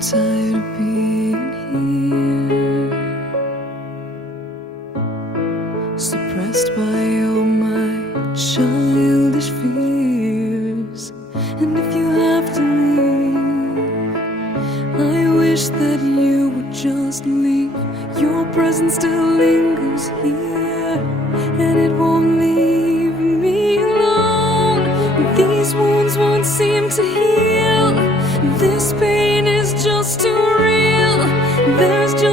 tired of being here, suppressed by all my childish fears. And if you have to leave, I wish that you would just leave. Your presence still lingers here, and it won't leave me alone. These wounds won't seem to heal. This pain is just too real. There's just